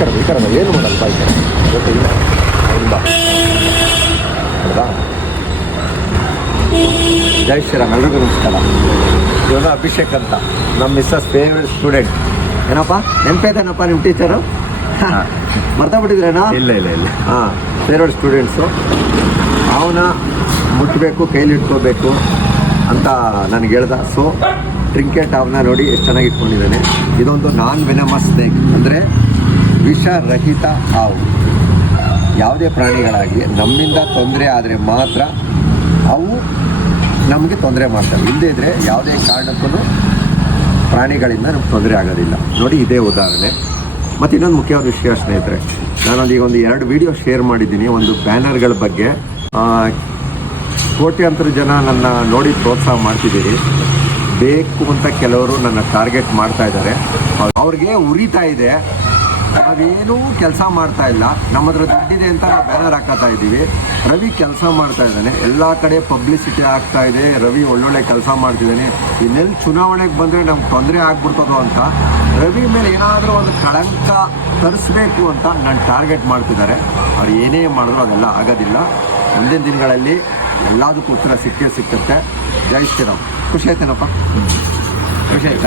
ಏನು ಮಾಡಲ್ಲ ಬಾಯ್ ಗೊತ್ತಿಲ್ಲ ಬಾ ಹೌದಾ. ಜೈ ಶ್ರೀರಾಮ್, ಎಲ್ರಿಗೂ ನಮಸ್ಕಾರ. ಇವನು ಅಭಿಷೇಕ್ ಅಂತ, ನಮ್ಮ ಮಿಸ್ಸಸ್ ಫೇವ್ರೆಟ್ ಸ್ಟೂಡೆಂಟ್. ಏನಪ್ಪ ನೆನಪೈತೇನಪ್ಪ ನಿಮ್ಮ ಟೀಚರು? ಮರ್ತಬಿಟ್ಟಿದ್ರೇನಾ? ಇಲ್ಲ ಇಲ್ಲ ಇಲ್ಲ. ಹಾಂ, ಫೇವ್ರೆಟ್ ಸ್ಟೂಡೆಂಟ್ಸು. ಅವನ ಮುಟ್ಟಬೇಕು, ಕೈಲಿಟ್ಕೋಬೇಕು ಅಂತ ನನಗೆ ಹೇಳ್ದ. ಸೊ ಟ್ರಿಂಕೆಟ್ ಅವನ್ನ ನೋಡಿ ಎಷ್ಟು ಚೆನ್ನಾಗಿ ಇಟ್ಕೊಂಡಿದ್ದಾನೆ. ಇದೊಂದು ನಾನ್ ವೆನಮಸ್ ಸ್ನೇಕ್, ಅಂದರೆ ವಿಷರಹಿತ ಹಾವು. ಯಾವುದೇ ಪ್ರಾಣಿಗಳಾಗಲಿ ನಮ್ಮಿಂದ ತೊಂದರೆ ಆದರೆ ಮಾತ್ರ ಅವು ನಮಗೆ ತೊಂದರೆ ಮಾಡ್ತವೆ. ಇಲ್ಲದೇ ಇದ್ದರೆ ಯಾವುದೇ ಕಾರಣಕ್ಕೂ ಪ್ರಾಣಿಗಳಿಂದ ನಮ್ಗೆ ತೊಂದರೆ ಆಗೋದಿಲ್ಲ. ನೋಡಿ, ಇದೇ ಉದಾಹರಣೆ. ಮತ್ತು ಇನ್ನೊಂದು ಮುಖ್ಯವಾದ ವಿಷಯ ಸ್ನೇಹಿತರೆ, ನಾನೊಂದು ಈಗ 2 ವಿಡಿಯೋ ಶೇರ್ ಮಾಡಿದ್ದೀನಿ. ಒಂದು ಬ್ಯಾನರ್ಗಳ ಬಗ್ಗೆ. ಕೋಟ್ಯಾಂತರ ಜನ ನನ್ನ ನೋಡಿ ಪ್ರೋತ್ಸಾಹ ಮಾಡ್ತಿದ್ದೀರಿ. ಬೇಕು ಅಂತ ಕೆಲವರು ನನ್ನ ಟಾರ್ಗೆಟ್ ಮಾಡ್ತಾ ಇದ್ದಾರೆ. ಅವ್ರಿಗೆ ಉರಿತಾ ಇದೆ, ನಾವೇನೂ ಕೆಲಸ ಮಾಡ್ತಾ ಇಲ್ಲ. ನಮ್ಮ ಹತ್ರ ದುಡ್ಡಿದೆ ಅಂತ ನಾವು ಬ್ಯಾನರ್ ಹಾಕೋತಾ ಇದ್ದೀವಿ. ರವಿ ಕೆಲಸ ಮಾಡ್ತಾ ಇದ್ದಾನೆ, ಎಲ್ಲ ಕಡೆ ಪಬ್ಲಿಸಿಟಿ ಆಗ್ತಾ ಇದೆ. ರವಿ ಒಳ್ಳೊಳ್ಳೆ ಕೆಲಸ ಮಾಡ್ತಿದ್ದಾನೆ. ಇನ್ನೆಲ್ಲಿ ಚುನಾವಣೆಗೆ ಬಂದರೆ ನಮ್ಗೆ ತೊಂದರೆ ಆಗ್ಬಿಡ್ತದೋ ಅಂತ ರವಿ ಮೇಲೆ ಏನಾದರೂ ಒಂದು ಕಳಂಕ ತರಿಸ್ಬೇಕು ಅಂತ ನಾನು ಟಾರ್ಗೆಟ್ ಮಾಡ್ತಿದ್ದಾರೆ. ಅವ್ರು ಏನೇ ಮಾಡಿದ್ರು ಅದೆಲ್ಲ ಆಗೋದಿಲ್ಲ. ಮುಂದಿನ ದಿನಗಳಲ್ಲಿ ಎಲ್ಲದಕ್ಕೂ ಉತ್ತರ ಸಿಕ್ಕೇ ಸಿಕ್ಕುತ್ತೆ. ಜೈ ಶ್ರೀರಾಮ್. ಖುಷಿ ಆಯ್ತೇನಪ್ಪ? ಖುಷಿ ಆಯ್ತು.